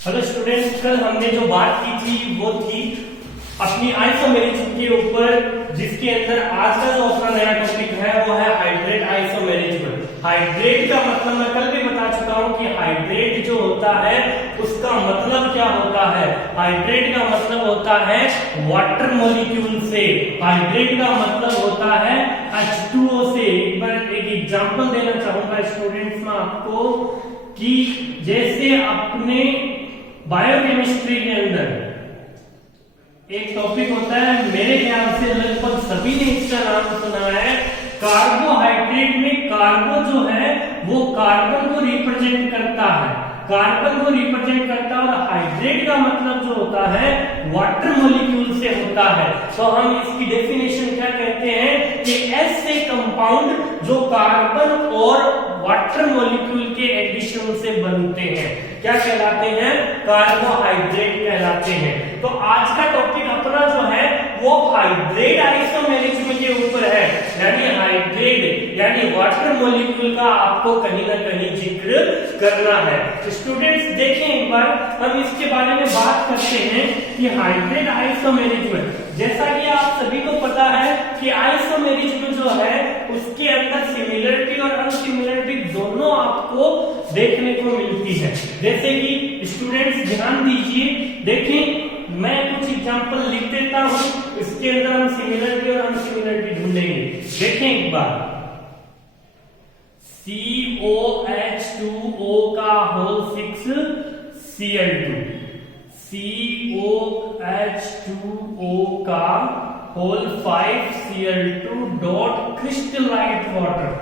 Hello students, कल हमने जो बात की थी वो थी अपनी आइसोमेरिज्म के ऊपर, जिसके अंदर आज का जो अपना नया टॉपिक है वो है हाइड्रेट आइसोमेरिज्म। हाइड्रेट का मतलब मैं कल भी बता चुका हूं कि हाइड्रेट जो होता है उसका मतलब क्या होता है। हाइड्रेट का मतलब होता है वाटर मॉलिक्यूल से। हाइड्रेट का मतलब होता है H2O से। एक बार एक एग्जांपल देना चाहूंगा स्टूडेंट्स में आपको कि जैसे अपने बायोकेमिस्ट्री के अंदर एक टॉपिक होता है, मेरे ख्याल से लगभग सभी ने इसका नाम सुना है, कार्बोहाइड्रेट में कार्बो जो है वो कार्बन को रिप्रेजेंट करता है, कार्बन को रिप्रेजेंट करता है, और हाइड्रेट का मतलब जो होता है वाटर मॉलिक्यूल से होता है। तो हम इसकी डेफिनेशन क्या कहते हैं कि ऐसे कंपाउंड जो कार्बन और वाटर मॉलिक्यूल के एडिशन से बनते हैं क्या कहलाते हैं? कार्बोहाइड्रेट कहलाते हैं। तो आज का टॉपिक अपना जो है वो हाइड्रेट आइसोमेरिज्म के ऊपर है, यानी हाइड्रेट यानी वाटर मॉलिक्यूल का आपको कहीं ना कहीं जिक्र करना है। स्टूडेंट्स देखें एक बार हम इसके बारे में बात करते हैं कि हाइड्रेट आइसोमेरिज्म, जैसा कि आप सभी को पता है कि आइसोमेरिज्म जो है उसके अंदर सिमिलरिटी और अनसिमिलरिटी दोनों आपको देखने को मिलती है। जैसे कि स्टूडेंट्स ध्यान दीजिए, देखें मैं कुछ एग्जांपल लिख देता हूं, इसके अंदर हम सिमिलरिटी और अनसिमिलरिटी ढूंढेंगे। देखें एक बार, COH2O का होल 6 Cl2, COH2O का whole 5 Cl2 dot crystallite water,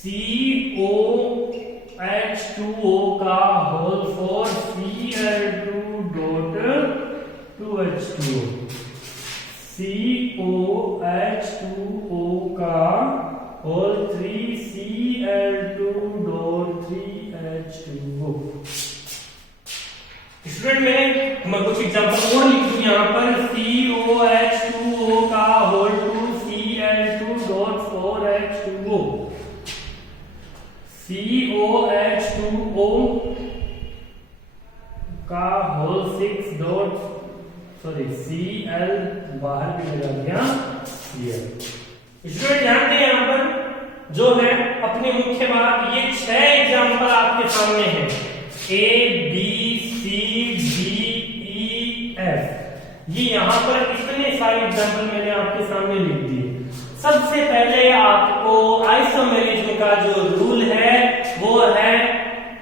COH2O का whole 4 Cl2 dot 2H2O, COH2O का whole 3 Cl2 dot 3H2O। Student मैं कुछ एग्जांपल और लिख दूं यहाँ पर, COH2O का whole 2 Cl2 dot 4H2O, COH2O का होल 6 डॉट Cl बाहर भी लगा दिया Cl। स्टूडेंट ध्यान दें यहाँ पर जो है अपनी मुख्य बात, ये 6 एग्जांपल आपके सामने हैं, A B C D E F। ये यहाँ पर इतने सारे एग्जांपल मैंने आपके सामने लिख दिए। सबसे पहले आपको आइसोमेरिज्म का जो रूल है वो है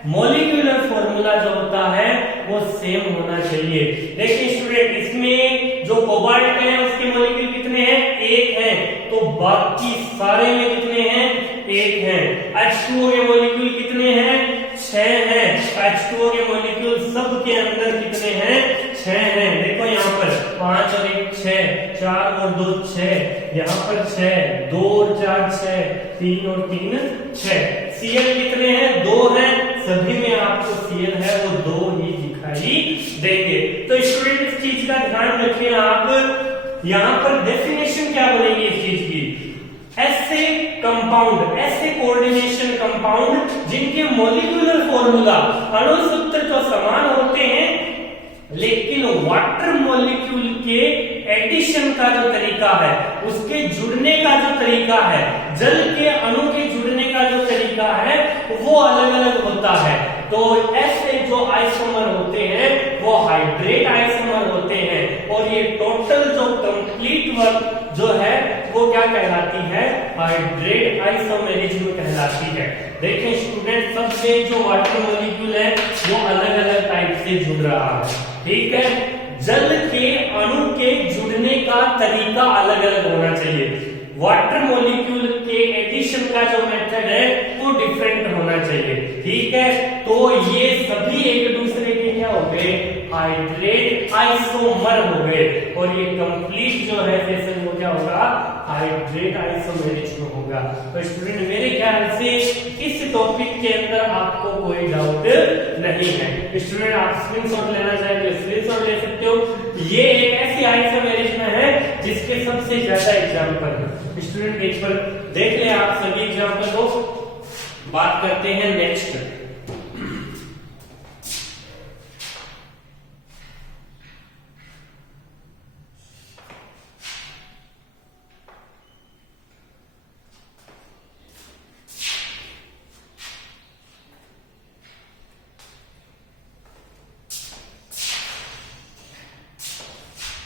मॉलिक्यूलर फॉर्मूला जो होता है वो सेम होना चाहिए। देखिए स्टूडेंट, इसमें जो कोबाल्ट है उसके मॉलिक्यूल कितने हैं? 1 हैं, तो बाकी सारे में कितने हैं? 1 हैं। H2O के मॉलिक्यूल कितने हैं? 6 हैं। H2O के मॉलिक्यूल सब के अंदर कितने हैं? 6 हैं। देखो यहाँ पर 5 और 1 6, 4 और 2 6, यहाँ पर 6, 2 और 4 6, 3 और 3 6। Cl कितने हैं? 2 हैं। सभी में आपको Cl है वो 2 ही दिखाई देंगे। तो स्टूडेंट इस चीज का ध्यान रखें आप। यहाँ पर डेफिनेशन क्या बनेगी इस चीज की? ऐसे कंपाउंड, ऐसे कोऑर्डिनेशन कंपाउंड जिनके मॉलिक्यूलर फॉर्मूला अणु सूत्र तो समान होते हैं लेकिन वाटर मॉलिक्यूल के एडिशन का जो तरीका है, उसके जुड़ने का जो तरीका है, जल के अणु के जुड़ने का जो तरीका है वो अलग अलग होता है। तो ऐसे जो आइसोमर होते हैं वो हाइड्रेट आइसोमर होते हैं, और ये टोटल जो कंप्लीट वर्क जो है वो क्या कहलाती है? हाइड्रेट आइसोमेरिज्म कहलाती है। देखें स्टूडेंट, सबसे जो वाटर मॉलिक्यूल है वो अलग अलग टाइप से जुड़ रहा है, ठीक है। जल के अणु के जुड़ने का तरीका अलग अलग होना चाहिए। वाटर मॉलिक्यूल के एडिशन का जो मेथड है वो डिफरेंट होना चाहिए, ठीक है। तो ये सभी एक दूसरे के क्या हो गए? हाइड्रेट आइसोमर हो गए, और ये कंप्लीट जो है सेशन वो क्या होगा? हाइड्रेट आइसोमेरिज्म होगा। तो स्टूडेंट मेरे ख्याल से इस टॉपिक के अंदर आपको कोई डाउट नहीं है। स्टूडेंट आप स्क्रीनशॉट लेना चाहें तो स्क्रीनशॉट ले सकते हो। ये एक ऐसी आइसोमेरिज्म है जिसके सबसे ज्यादा एग्जांपल है। स्टूडेंट एक बार देख ले आप सभी एग्जांपल को। बात करते हैं नेक्स्ट।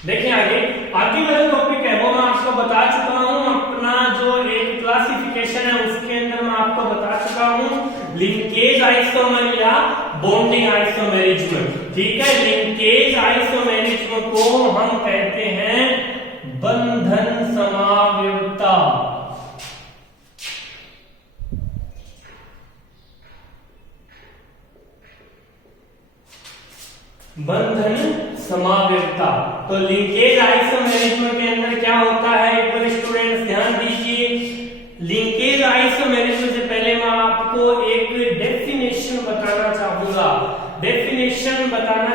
देखिए आगे वाला टॉपिक है वो मैं आपको बता चुका हूं। अपना जो एक क्लासिफिकेशन है उसके अंदर मैं आपको बता चुका हूं लिंकेज आइसोमर या बॉन्डिंग आइसोमेरिज्म। ठीक है, लिंकेज आइसोमेरिज्म को हम कहते हैं बंधन समावयवता। बंधन समावयवता। तो लिंकेज आइसोमेरिज्म के अंदर क्या होता है, एक बार स्टूडेंट्स ध्यान दीजिए। लिंकेज आइसोमेरिज्म से पहले मैं आपको एक डेफिनेशन बताना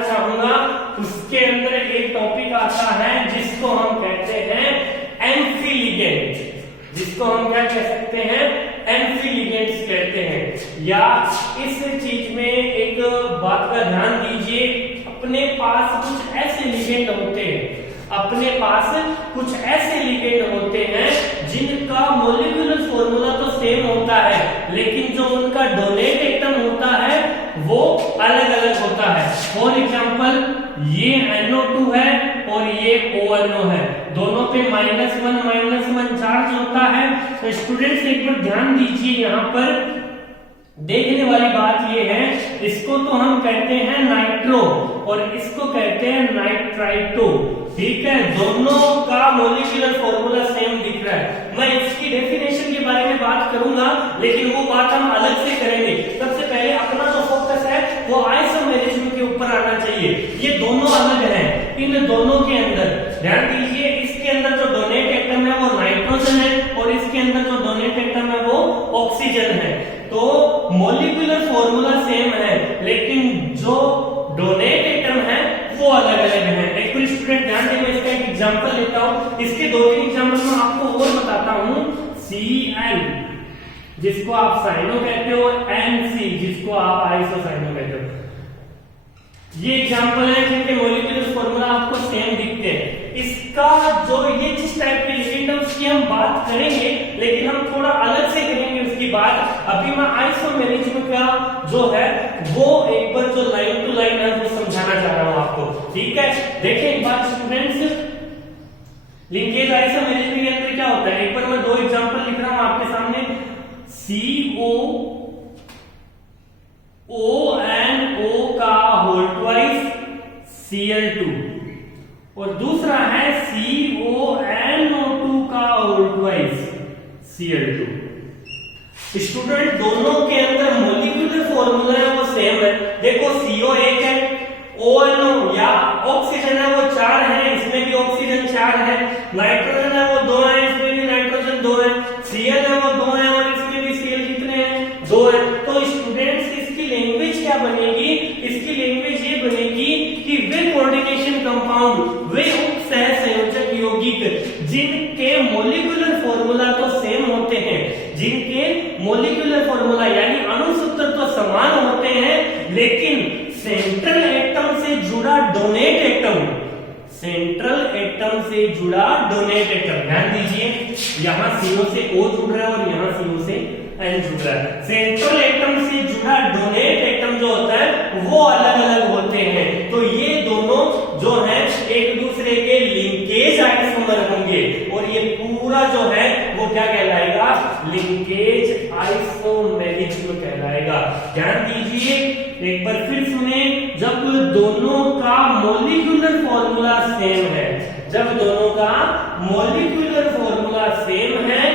चाहूंगा। उसके अंदर एक टॉपिक आता है जिसको हम कहते हैं एम्फिलिगेंट। जिसको हम क्या कह सकते हैं, एम्फिलिगेंट्स कहते हैं। या इस चीज में एक बात का ध्यान दीजिए, अपने पास कुछ ऐसे लिगेंड होते हैं जिनका मॉलिक्यूलर फॉर्मूला तो सेम होता है, लेकिन जो उनका डोनेट एटम होता है वो अलग अलग होता है। फॉर एग्जांपल ये NO2 है और ये ONO है, दोनों पे -1 चार्ज होता है। तो स्टूडेंट्स एक बार ध्यान दीजिए, यहाँ पर देखने वाली बात ये है, इसको तो हम कहते हैं नाइट्रो और इसको कहते हैं नाइट्राइटो। ठीक है, दोनों का मॉलिक्यूलर फॉर्मूला सेम दिख रहा है। मैं इसकी डेफिनेशन के बारे में बात करूंगा, लेकिन वो बात हम अलग से करेंगे। सबसे पहले अपना जो फोकस है वो आइसोमेरिज्म के ऊपर आना चाहिए। ये दोनों अलग हैं, इन दोनों के अंदर ध्यान दीजिए, इसके अंदर जो डोनेट एटम है वो नाइट्रोजन है और इसके अंदर जो डोनेट एटम है वो ऑक्सीजन है। तो मॉलिक्यूलर फॉर्मूला सेम है, लेकिन जो डोनेट एटम है वो अलग अलग है। एक बार स्टूडेंट ध्यान दें, मैं इसका एक एग्जांपल लेता हूं। इसके 2-3 एग्जांपल मैं आपको और बताता हूं। Cl जिसको आप साइनो कहते हो, Nc जिसको आप आइसोसाइनो कहते हो। ये एग्जांपल है जिनके मॉलिक्यूलर फॉर्मूला आपको सेम दिखते हैं। इसका जो ये जिस टाइप के लिगेंड है उसकी हम बात करेंगे, लेकिन हम थोड़ा अलग से करेंगे उसकी बात। अभी मैं आइसोमेरिज्म का जो है वो एक बार जो लाइन टू लाइन है वो समझाना चाह रहा हूं आपको। ठीक है, देखिए एक बात स्टूडेंट्स, लिंकेज आइसोमेरिज्म के अंदर क्या होता है, एक बार मैं 2 एग्जांपल लिख रहा हूं आपके सामने। COONO का होल ट्वाइस Cl2 और दूसरा है CONO2 का होल ट्वाइस Cl2। स्टूडेंट दोनों के अंदर मॉलिक्यूलर फॉर्मूला है वो सेम है। देखो CO एक है, ONO या ऑक्सीजन है वो 4 है, इसमें भी ऑक्सीजन 4 है। नाइट्रोजन है वो 2 है, इसमें भी नाइट्रोजन 2 है। Cl है वो 2 है और इसमें भी Cl कितने हैं, 2 है। तो स्टूडेंट्स इसकी लैंग्वेज क्या बनेगी, इसकी लैंग्वेज ये बनेगी कि वे कोऑर्डिनेशन कंपाउंड, वे उपसहसंयोजक यौगिक जिनके मॉलिक्यूलर फॉर्मूला तो सेम होते हैं, जिनके मॉलिक्यूलर फॉर्मूला यानी अणुसूत्र तो समान होते हैं, लेकिन सेंट्रल एटम से जुड़ा डोनेट एटम, ध्यान दीजिए, यहां CO से O जुड़ रहा है और यहां CO से N जुड़ रहा है। सेंट्रल एटम से जुड़ा डोनेट एटम जो होता है वो अलग अलग होते हैं। तो ये दोनों जो है एक दूसरे के लिंकेज आइसोमर होंगे और ये पूरा जो है वो क्या कहलाएगा, लिंकेज आइसोमेरिज्म कहलाएगा। ध्यान दीजिए, एक बार फिर सुने, जब दोनों का मॉलिक्यूलर फॉर्मूला सेम है, जब दोनों का मॉलिक्यूलर फॉर्मूला सेम है,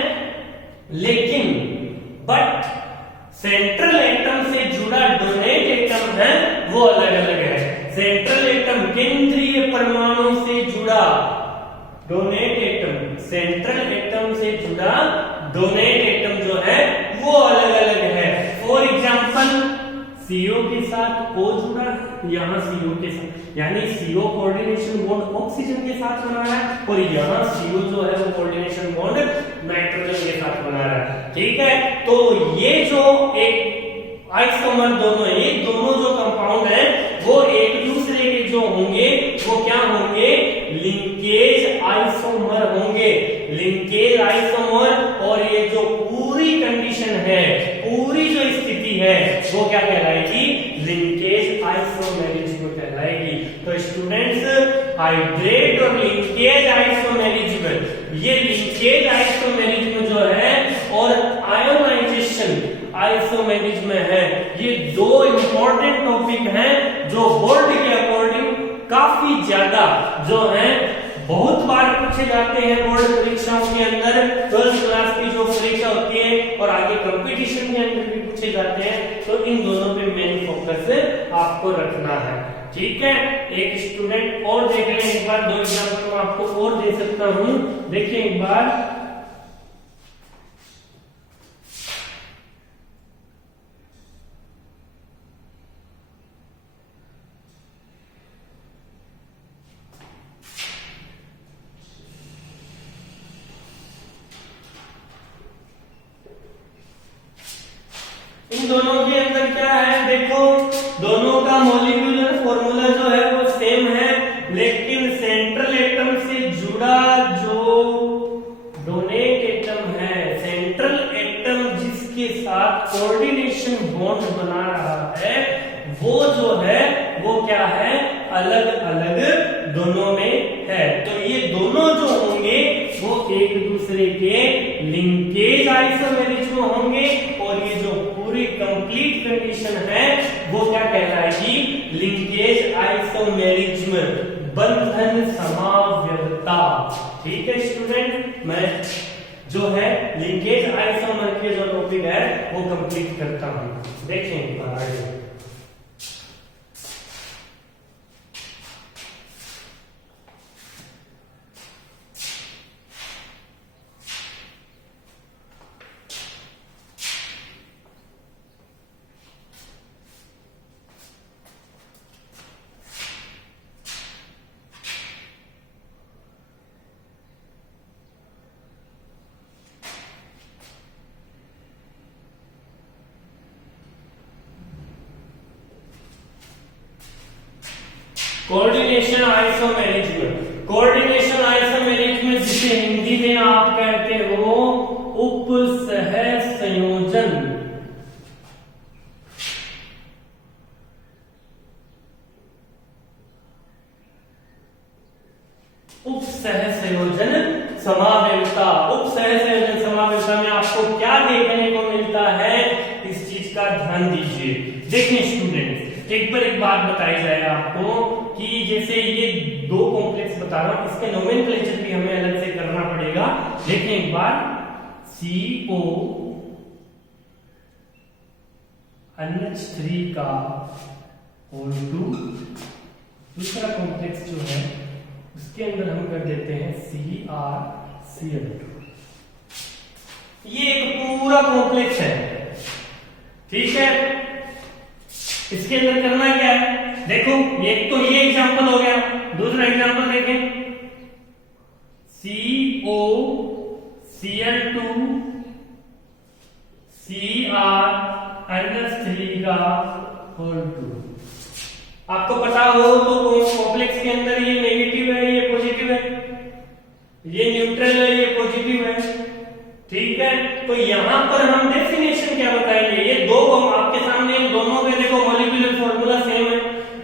लेकिन बट सेंट्रल एटम से जुड़ा डोनेट एटम है वो अलग अलग है। सेंट्रल एटम केंद्रीय परमाणु से जुड़ा डोनेट एटम, सेंट्रल एटम से जुड़ा डोनेट एटम जो है वो अलग अलग है। फॉर एग्जांपल CO के साथ O जुड़ा, यहाँ CO के साथ, यानी CO कोऑर्डिनेशन बॉन्ड ऑक्सीजन के साथ बना रहा है और यहाँ CO जो है वो कोऑर्डिनेशन बॉन्ड नाइट्रोजन के साथ बना रहा है। ठीक है, तो ये जो एक आइसोमर दोनों जो कंपाउंड है वो एक दूसरे के जो होंगे वो क्या होंगे, लिंकेज आइसोमर होंगे, लिंकेज आइसोमर। और ये जो पूरी कंडीशन है, पूरी जो स्थिति है वो क्या कहलाएगी, लिंकेज आइसोमेरिज्म कहलाएगी। तो स्टूडेंट्स, हाइड्रेट और लिंकेज आइसोमेरिज्म, ये लिंकेज आइसोमेरिज्म जो है और आयोनाइजेशन आइसोमेरिज्म है, ये दो इंपॉर्टेंट टॉपिक हैं जो बोर्ड के अकॉर्डिंग काफी ज्यादा जो है बहुत बार पूछे जाते हैं बोर्ड परीक्षाओं के अंदर। 12th क्लास की जो परीक्षा होती है और आगे कंपटीशन के अंदर भी पूछे जाते हैं, तो इन दोनों पे मेन फोकस आपको रखना है। ठीक है, एक स्टूडेंट और देख लें एक बार, दो एग्जाम्पल मैं आपको और दे सकता हूं, देखिए एक बार। इन दोनों के अंदर क्या है, देखो दोनों का मॉलिक्यूलर फॉर्मूला जो है वो सेम है, लेकिन सेंट्रल एटम से जुड़ा जो डोनेट एटम है, सेंट्रल एटम जिसके साथ कोऑर्डिनेशन बॉन्ड बना रहा है, वो जो है वो क्या है, अलग अलग दोनों में है। तो ये दोनों जो होंगे वो एक दूसरे के लिंकेज आइसोमेरिज्म होंगे, और ये जो पूरी कंप्लीट कंडीशन है वो क्या कहलाएगी, लिंकेज आइसोमेरिज्म, बंधन समाव्यता। ठीक है स्टूडेंट, मैं जो है लिंकेज आइसोमर के जो टॉपिक है वो कंप्लीट करता हूं। देखें आगे, कोऑर्डिनेशन आइसोमेरिज्म, कोऑर्डिनेशन आइसोमेरिज्म जिसे हिंदी में आप कहते हो उपसह संयोजन, उपसह संयोजन समावेशता। उपसह संयोजन समावेशता में आपको क्या देखने को मिलता है, इस चीज का ध्यान दीजिए। देखिए स्टूडेंट, एक पर एक बात बताई जाए आपको कि जैसे ये दो कॉम्प्लेक्स बता रहा हूं, इसके नोमेनक्लेचर भी हमें अलग से करना पड़ेगा। देखिए एक बार, CO NH3 का होल 2, दूसरा कॉम्प्लेक्स जो है उसके अंदर हम कर देते हैं CrCl2। ये एक पूरा कॉम्प्लेक्स है, ठीक है। इसके अंदर करना क्या है, देखो एक तो ये एग्जांपल हो गया, दूसरा एग्जांपल देखें, COCl2 CrNH3 का होल 2। आपको पता हो तो कॉम्प्लेक्स के अंदर ये नेगेटिव है, ये पॉजिटिव है, ये न्यूट्रल है, ये पॉजिटिव है, ठीक है। तो यहां पर हम डेफिनेशन क्या बताएंगे, ये दो आपके सामने, दोनों के देखो मॉलिक्यूलर फॉर्मूला सेम है,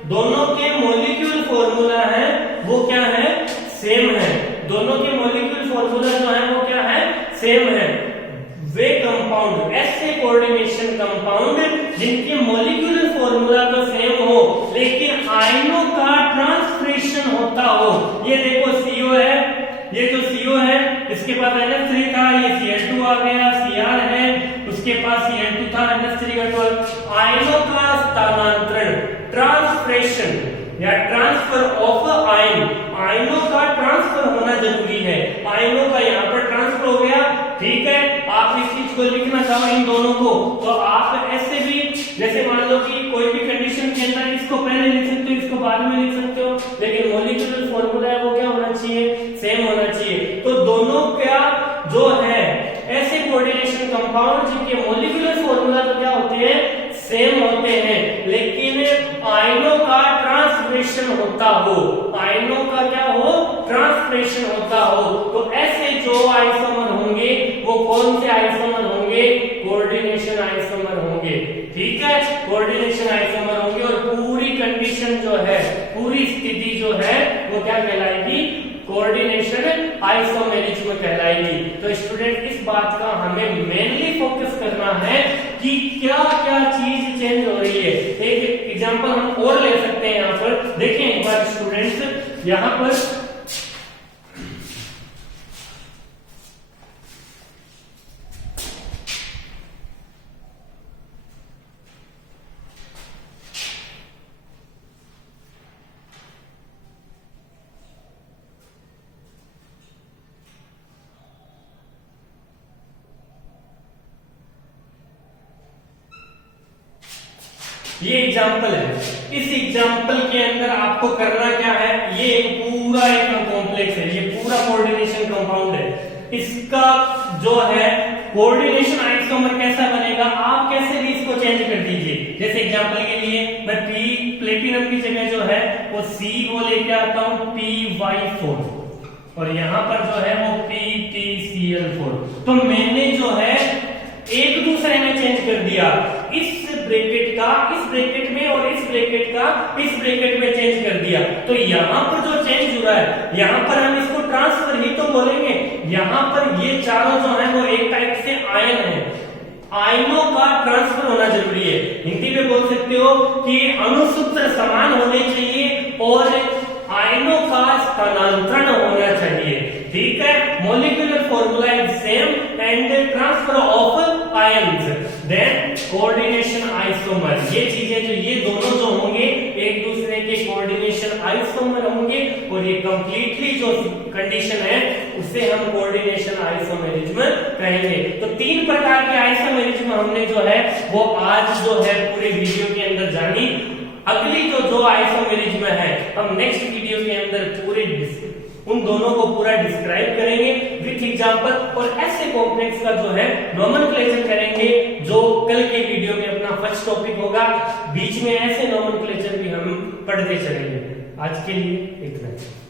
दोनों के मॉलिक्यूलर फॉर्मूला है वो क्या है, सेम है। दोनों के मॉलिक्यूलर फॉर्मूला जो है वो क्या है, सेम है। वे कंपाउंड, ऐसे कोऑर्डिनेशन कंपाउंड जिनके मॉलिक्यूलर फॉर्मूला तो सेम हो लेकिन आयनों का ट्रांसफरेशन होता हो। ये देखो CO है, ये जो CO है इसके पास NH3 था, ये Cl2 आ गया, Cr है, उसके पास Cl2 था, NH3 का आयनों का स्थानांतरण, ट्रांसफरेशन या ट्रांसफर ऑफ आयन, आयनों का ट्रांसफर होना जरूरी है। आयनों का यहाँ पर ट्रांसफर हो गया, ठीक है। आप इस चीज को लिखना चाहो इन दोनों को, तो आप ऐसे भी, जैसे मान लो कि कोई भी कंडीशन के अंदर इसको पहले लिख सकते हो, इसको बाद में लिख सकते हो, लेकिन मॉलिक्यूलर फॉर्मूला है वो क्या होना चाहिए, सेम होना चाहिए। तो दोनों क्या जो है ऐसे कोऑर्डिनेशन कंपाउंड जिनके मॉलिक्यूलर फॉर्मूला तो क्या होते हैं, सेम होते हैं, लेकिन आयनों का ट्रांसफरेशन होता हो, आयनों का क्या हो, ट्रांसफरेशन होता हो। तो ऐसे जो आइसोमर होंगे वो कौन से आइसोमर होंगे, कोऑर्डिनेशन आइसोमर होंगे, ठीक है। कोऑर्डिनेशन आइसोमर होंगे और पूरी क्या कहलाएगी, कोऑर्डिनेशन आइसोमेरिज्म कहलाएगी। तो स्टूडेंट इस बात का हमें मेनली फोकस करना है कि क्या क्या चीज चेंज हो रही है। एक एग्जांपल हम और ले सकते हैं यहाँ पर, देखिए एक बार स्टूडेंट्स यहाँ पर ये एग्जाम्पल है, इस एग्जाम्पल के अंदर आपको करना क्या है, ये एक पूरा एक कॉम्प्लेक्स है, ये पूरा कोऑर्डिनेशन कंपाउंड है। इसका जो है कोऑर्डिनेशन आइसोमर कैसा बनेगा, आप कैसे भी इसको चेंज कर दीजिए। जैसे एग्जांपल के लिए मैं P प्लेटिनम की जगह जो है वो C को लेके आता हूं PY4 और यहां पर जो है वो PTCl4। तो मैंने जो है एक दूसरे में चेंज कर दिया, इस ब्रैकेट का इस ब्रैकेट में और इस ब्रैकेट का इस ब्रैकेट में चेंज कर दिया। तो यहां पर जो चेंज हुआ है, यहां पर हम इसको ट्रांसफर ही तो बोलेंगे। यहां पर ये चारों जो है वो एक टाइप से आयन है, आयनों का ट्रांसफर होना जरूरी है। हिंदी में बोल सकते हो कि अणुसूत्र समान होने चाहिए और आयनों का स्थानांतरण होना चाहिए। ठीक है, molecular formula is same and transfer of ions, then coordination isomer. ये चीजें जो ये दोनों जो होंगे एक दूसरे के कोऑर्डिनेशन आइसोमर होंगे और ये कंप्लीटली जो कंडीशन है उसे हम कोऑर्डिनेशन आइसोमेरिज्म कहेंगे। तो 3 प्रकार के आइसोमेरिज्म हमने जो है वो आज जो है पूरे वीडियो के अंदर जानी। अगली जो आइसोमेरिज्म है हम नेक्स्ट वीडियो के अंदर पूरे उन दोनों को पूरा डिस्क्राइब करेंगे विथ एग्जांपल और ऐसे कॉम्प्लेक्स का जो है नोमेनक्लेचर करेंगे जो कल के वीडियो में अपना फर्स्ट टॉपिक होगा। बीच में ऐसे नोमेनक्लेचर भी हम पढ़ते चलेंगे। आज के लिए इतना ही।